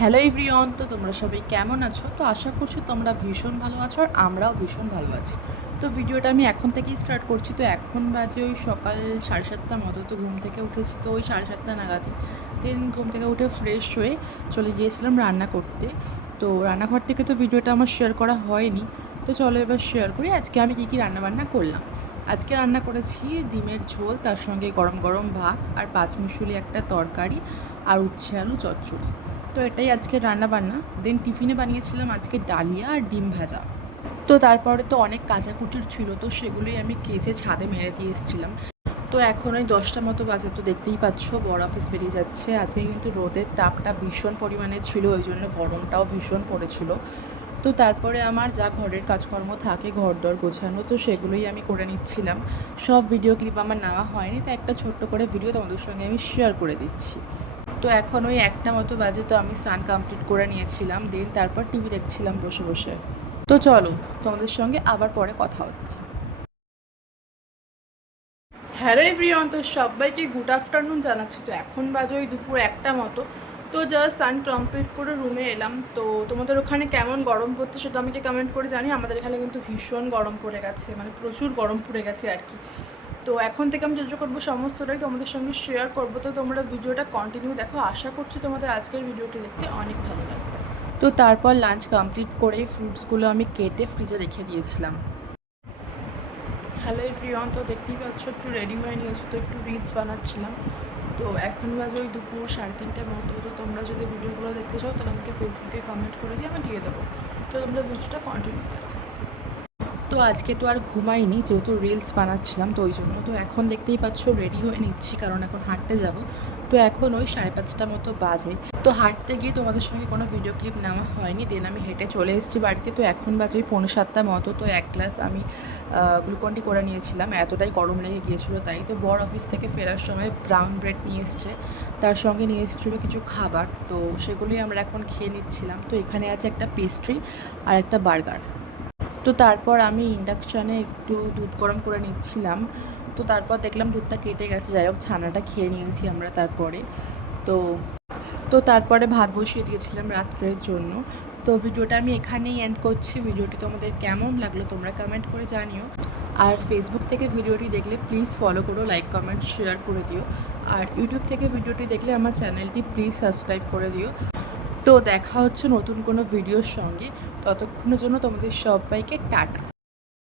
Hello everyone, তো তোমরা সবাই কেমন আছো? তো আশা করছি তোমরা ভীষণ ভালো আছো আর আমরাও ভীষণ ভালো আছি। তো ভিডিওটা আমি এখন থেকেই স্টার্ট করছি। তো এখন বাজে ওই সকাল 7:30 মতো। তো ঘুম থেকে উঠেছি তো ওই 7:30 নাগাদই। দেন ঘুম থেকে উঠে ফ্রেশ হয়ে চলে গিয়েছিলাম রান্না করতে। তো রান্নাঘর থেকে তো ভিডিওটা আমার শেয়ার করা হয়নি। তো চলো এবার শেয়ার করি আজকে আমি কী রান্নাবান্না করলাম। আজকে রান্না করেছি ডিমের ঝোল, তার সঙ্গে গরম গরম ভাত আর পাঁচমিশালি একটা তরকারি আর উচ্ছে আলু চচ্চড়ি। তো এটাই আজকে রান্নাবান্না। দেন টিফিনে বানিয়েছিলাম আজকে ডালিয়া আর ডিম ভাজা। তো তারপরে তো অনেক কাচাকুচুর ছিল, তো সেগুলোই আমি কেচে ছাদে মেরে দিয়ে এসেছিলাম। তো এখন ওই 10টা মতো বাজে, তো দেখতেই পাচ্ছ বড় অফিস বেরিয়ে যাচ্ছে। আজকে কিন্তু রোদের তাপটা ভীষণ পরিমাণে ছিল, ওই জন্য গরমটাও ভীষণ পড়েছিল। তো তারপরে আমার যা ঘরের কাজকর্ম থাকে ঘরদর গোছানো, তো সেগুলোই আমি করে নিচ্ছিলাম। সব ভিডিও ক্লিপ আমার নেওয়া হয়নি, তো একটা ছোট্ট করে ভিডিও তোমাদের সঙ্গে আমি শেয়ার করে দিচ্ছি। তো এখন ওই 1টা মতো বাজে, তো আমি স্নান কমপ্লিট করে নিয়েছিলাম। দেন তারপর টিভি দেখছিলাম বসে বসে। তো চলো তোমাদের সঙ্গে আবার পরে কথা হচ্ছে। হ্যালো এভরিওয়ান, তো সবাইকে গুড আফটারনুন জানাচ্ছি। তো এখন বাজে ওই দুপুর 1টা মতো। তো জাস্ট স্নান কমপ্লিট করে রুমে এলাম। তো তোমাদের ওখানে কেমন গরম পড়ছে সেটা আমাকে কমেন্ট করে জানি। আমাদের এখানে কিন্তু ভীষণ গরম পড়ে গেছে, মানে প্রচুর গরম পড়ে গেছে আর কি। তো এখন থেকে আমি চেষ্টা করবো সমস্তটাই তোমাদের সঙ্গে শেয়ার করবো। তো তোমরা ভিডিওটা কন্টিনিউ দেখো, আশা করছি তোমাদের আজকের ভিডিওটি দেখতে অনেক ভালো লাগবে। তো তারপর লাঞ্চ কমপ্লিট করে ফ্রুটসগুলো আমি কেটে ফ্রিজে রেখে দিয়েছিলাম। হ্যালো এভরিওয়ান, তো দেখতেই পাচ্ছ একটু রেডি হয়ে নিয়েছি, তো একটু রিলস বানাচ্ছিলাম। তো এখন বাজে ওই দুপুর 3:30টার মতো। তো তোমরা যদি ভিডিওগুলো দেখতে চাও তাহলে আমাকে ফেসবুকে কমেন্ট করে দিয়ে আমি দিয়ে দেবো। তো তোমরা ভিডিওটা কন্টিনিউ দেখো। তো আজকে তো আর ঘুমাইনি, যেহেতু রিলস বানাচ্ছিলাম তো ওই জন্য। তো এখন দেখতেই পাচ্ছ রেডি হয়ে নিচ্ছি, কারণ এখন হাঁটতে যাব। তো এখন ওই 5:30টা মতো বাজে। তো হাঁটতে গিয়ে তোমাদের সঙ্গে কোনো ভিডিও ক্লিপ নেওয়া হয়নি। দেন আমি হেঁটে চলে এসেছি বাড়িতে। তো এখন বাজে 6:45 মতো। তো 1 গ্লাস আমি গ্লুকন-ডি করে নিয়েছিলাম, এতটাই গরম লেগে গিয়েছিলো তাই। তো বর অফিস থেকে ফেরার সময় ব্রাউন ব্রেড নিয়ে এসছে, তার সঙ্গে নিয়ে এসেছিলো কিছু খাবার। তো সেগুলোই আমরা এখন খেয়ে নিচ্ছিলাম। তো এখানে আছে একটা পেস্ট্রি আর একটা বার্গার। তো তারপর আমি ইন্ডাকশানে একটু দুধ গরম করে নিচ্ছিলাম। তো তারপর দেখলাম দুধটা কেটে গেছে, যাই হোক ছানাটা খেয়ে নিয়েছি আমরা তারপরে। তো তো তারপরে ভাত বসিয়ে দিয়েছিলাম রাত্রের জন্য। তো ভিডিওটা আমি এখানেই এন্ড করছি। ভিডিওটি তোমাদের কেমন লাগলো তোমরা কমেন্ট করে জানিও। আর ফেসবুক থেকে ভিডিওটি দেখলে প্লিজ ফলো করো, লাইক কমেন্ট শেয়ার করে দিও। আর ইউটিউব থেকে ভিডিওটি দেখলে আমার চ্যানেলটি প্লিজ সাবস্ক্রাইব করে দিও। তো দেখা হচ্ছে নতুন কোনো ভিডিওর সঙ্গে। ততক্ষণের জন্য তোমাদের সবাইকে টাটা।